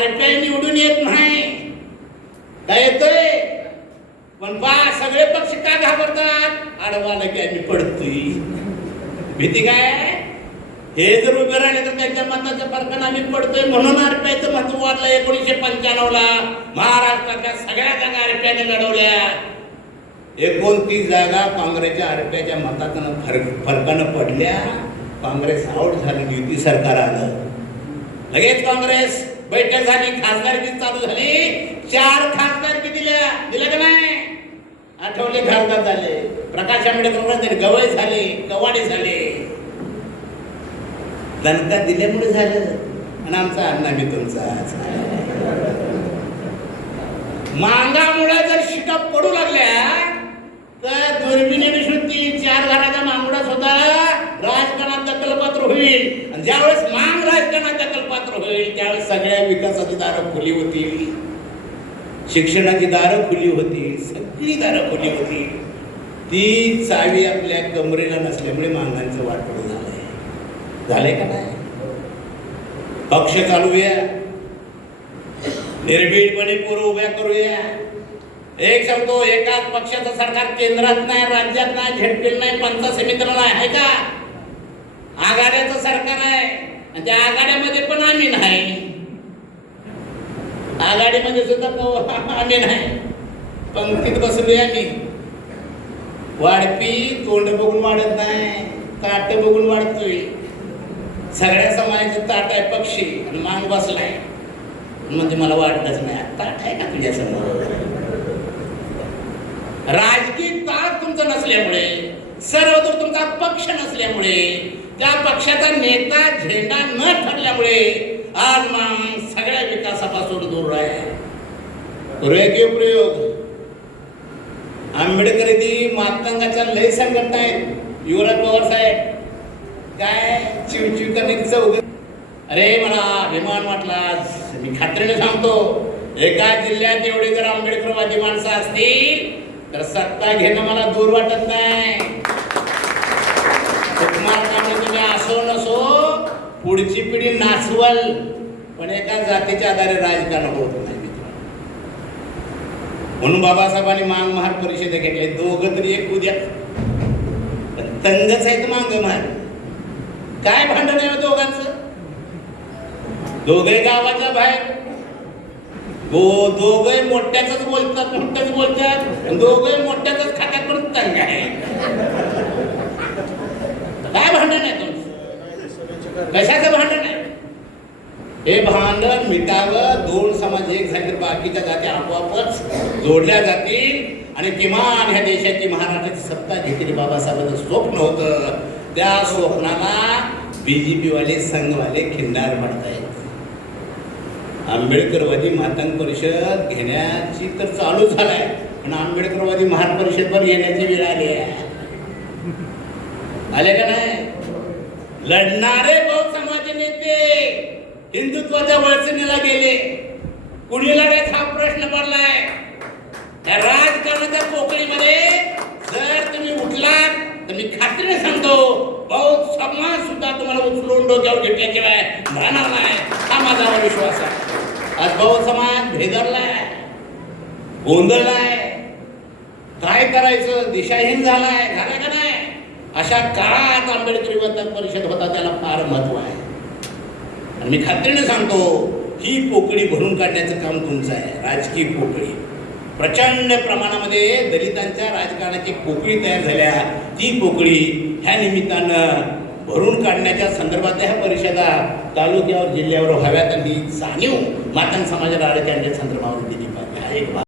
RPI निवडून येत नाही काय येतोय पण बा सगळे पक्ष का घाबरतात आडवाला की आम्ही पडतोय भीती काय हे जर उभे राहिले तर त्यांच्या मताच्या फरकाने आम्ही पडतोय म्हणून आरपीआयचं महत्व वाढलं 1995 ला महाराष्ट्रातल्या सगळ्या जागा आरपीआयने लढवल्या 29 जागा काँग्रेसच्या आरपीआयच्या मतानं फरकानं पडल्या काँग्रेस आउट झाली युती सरकार आलं लगेच काँग्रेस बैठक झाली खासदारकी चालू झाली 4 खासदारकी दिल्या का नाही आठवले खासदार झाले प्रकाश आंबेडकर गवई झाले कवाडे झाले दणका दिल्यामुळे झालं आणि आमचा अण्णा मी तुमचा मांगामुळे जर शिका पडू लागल्या तर दुर्बिणीने शुद्धी 4 घराचा मांगडा सुद्धा राजकारणात दखलपात्र होईल आणि ज्यावेळेस मांग राजकारणात दखलपात्र होईल त्यावेळेस सगळ्या विकासाची दारं खुली होतील शिक्षणाची दारं खुली होती सगळी दारं खुली होती ती चावी आपल्या कमरेला नसल्यामुळे मांगांचं वाटप झालंय का नाही पक्ष चालूया निर्भीडपणे पोरं उभ्या करूया एक सांगतो एकाच पक्षाचं सरकार केंद्रात नाही राज्यात नाही झेडपील नाही पंचायत समितीला नाही आहे का आघाड्याचं सरकार आहे आणि त्या आघाड्यामध्ये पण आम्ही नाही आघाडीमध्ये सुद्धा आम्ही नाही पंक्तीत बसलोय आम्ही वाढपी तोंड बघून वाढत नाही काट बघून वाढतोय सगळ्या समाजाचं ताट आहे पक्षी आणि मांग बसलाय म्हणजे मला वाटतच नाही ताट आहे का तुझ्या समोर राजकीय ताट तुमचं नसल्यामुळे सर्वदूर तुमचा पक्ष नसल्यामुळे त्या पक्षाचा नेता झेंडा न ठरल्यामुळे आज मग सगळ्या विकासापासून दूर आहे प्रयोग आंबेडकरी मातंगाच्या लय संघटना आहेत युवराज पवार साहेब काय चिवचिव करण्याची चौघ अरे मला अभिमान वाटला मी खात्रीने सांगतो एका जिल्ह्यात एवढे जर आंबेडकरवादी माणसं असतील तर सत्ता घेणं मला दूर वाटत नाही तुम्ही असो नसो पुढची पिढी नाचवल पण एका जातीच्या आधारे राजकारण होत नाही म्हणून बाबासाहेबांनी मांग महार परिषद घेतले दोघं तरी एक उद्या तंगच आहेत मांग महार काय भांडण आहे दोघांचं दोघे गावाच्या बाहेर दोघे मोठ्याच बोलतात दोघे मोठ्याच खात्यात पण तंग आहे काय भांडण आहे तुमचं कशाचं भांडण आहे हे भांडण मिटावं दोन समाज एक झाले तर बाकीच्या जाती आपोआपच जोडल्या जातील आणि किमान ह्या देशाची महाराष्ट्राची सत्ता घेतली बाबासाहेबांचं स्वप्न होतं त्या स्वप्नाला बीजेपी वाले संघवाले खिंडार मारतायत आंबेडकरवादी मातंग परिषद घेण्याची तर चालू झालाय पण आंबेडकरवादी महार परिषदवर येण्याची वेळ आली आहे आले का नाही लढणारे बहुत समाज नेते हिंदुत्वाच्या वळसणीला गेले कुणी लढायचा हा प्रश्न पडलाय त्या राजकारणाच्या पोकळीमध्ये जर तुम्ही उठलात तर मी खात्रीने सांगतो बहुत समाज सुद्धा तुम्हाला उचलून डोक्यावर घेतल्याशिवाय राहणार नाही हा माझा विश्वास आहे आज बहुत समाज भेदरलाय गोंधळलाय काय करायचं दिशाहीन झालाय का नाही अशा काळात आंबेडकरी मातंग परिषद होता त्याला फार महत्व आहे आणि मी खात्रीने सांगतो ही पोकळी भरून काढण्याचं काम तुमचं आहे राजकीय पोकळी प्रचंड प्रमाणामध्ये दलितांच्या राजकारणाची पोकळी तयार झाल्या ती पोकळी ह्या निमित्तानं भरून काढण्याच्या संदर्भात ह्या परिषदा तालुक्यावर जिल्ह्यावर व्हाव्यात आणि जाणीव मातंग समाजाला राजकारणाच्या संदर्भावर दिली पाहिजे